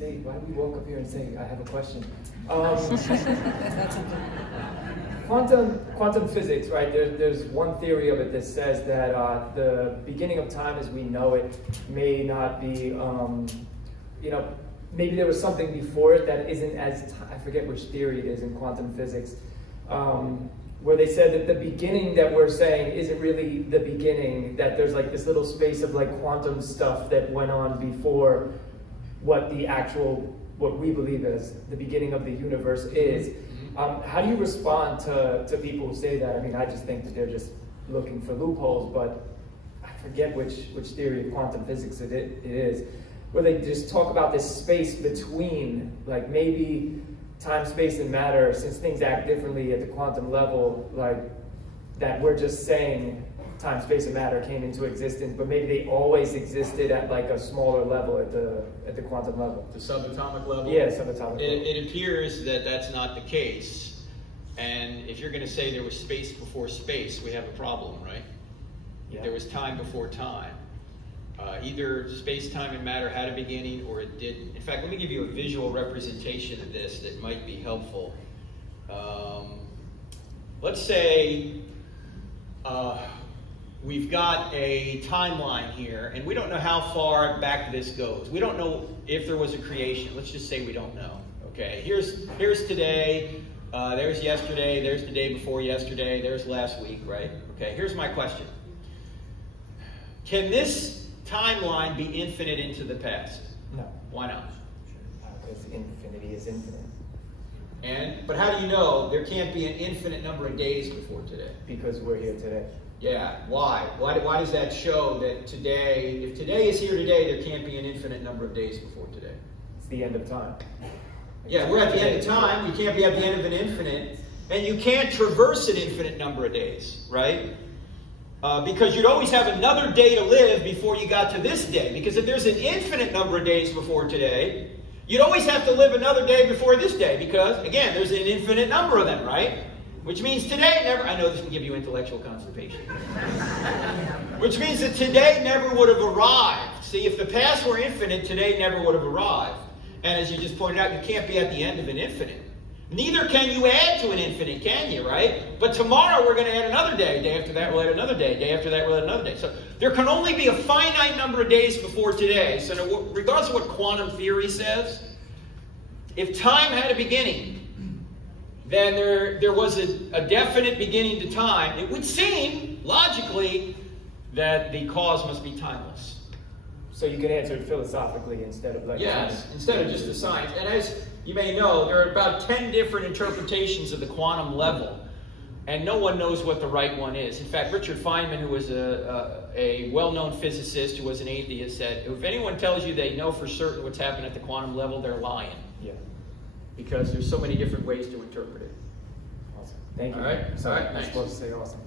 why did we walk up here and say, I have a question? Quantum physics, right? There's one theory of it that says that the beginning of time as we know it may not be, maybe there was something before it that isn't as, I forget which theory it is in quantum physics, where they said that the beginning that we're saying isn't really the beginning, that there's like this little space of like quantum stuff that went on before what we believe as the beginning of the universe is. How do you respond to people who say that? I mean, I just think that they're just looking for loopholes, but I forget which theory of quantum physics it is, where they just talk about this space between, like maybe time, space, and matter, since things act differently at the quantum level, like that we're just saying time, space, and matter came into existence, but maybe they always existed at like a smaller level at the quantum level. The subatomic level? Yeah, subatomic level. It appears that that's not the case. And if you're going to say there was space before space, we have a problem, right? Yeah. There was time before time. Either space, time, and matter had a beginning or it didn't. In fact, let me give you a visual representation of this that might be helpful. Let's say we've got a timeline here, and we don't know how far back this goes. We don't know if there was a creation. Let's just say we don't know. Okay, here's today, there's yesterday, there's the day before yesterday, there's last week, right? Okay, here's my question. Can this timeline be infinite into the past? No. Why not? Because infinity is infinite. But how do you know there can't be an infinite number of days before today? Because we're here today. Yeah, why? Why does that show that today, if today is here today, there can't be an infinite number of days before today? It's the end of time. Yeah, we're at the end of time. You can't be at the end of an infinite. And you can't traverse an infinite number of days, right? Because you'd always have another day to live before you got to this day. Because if there's an infinite number of days before today, you'd always have to live another day before this day. Because, again, there's an infinite number of them, right? Which means today never, I know this can give you intellectual constipation. Which means that today never would have arrived. See, if the past were infinite, today never would have arrived. And as you just pointed out, you can't be at the end of an infinite. Neither can you add to an infinite, can you, right? But tomorrow we're going to add another day. Day after that we'll add another day. Day after that we'll add another day. So there can only be a finite number of days before today. So regardless of what quantum theory says, if time had a beginning, then there was a definite beginning to time. It would seem, logically, that the cause must be timeless. So you can answer it philosophically instead of like... Yes, instead of just the science. And as you may know, there are about 10 different interpretations of the quantum level. And no one knows what the right one is. In fact, Richard Feynman, who was a well-known physicist who was an atheist, said, if anyone tells you they know for certain what's happened at the quantum level, they're lying. Yeah. Because there's so many different ways to interpret it. Awesome. Thank you. All right. Sorry, All right. I'm supposed to say awesome.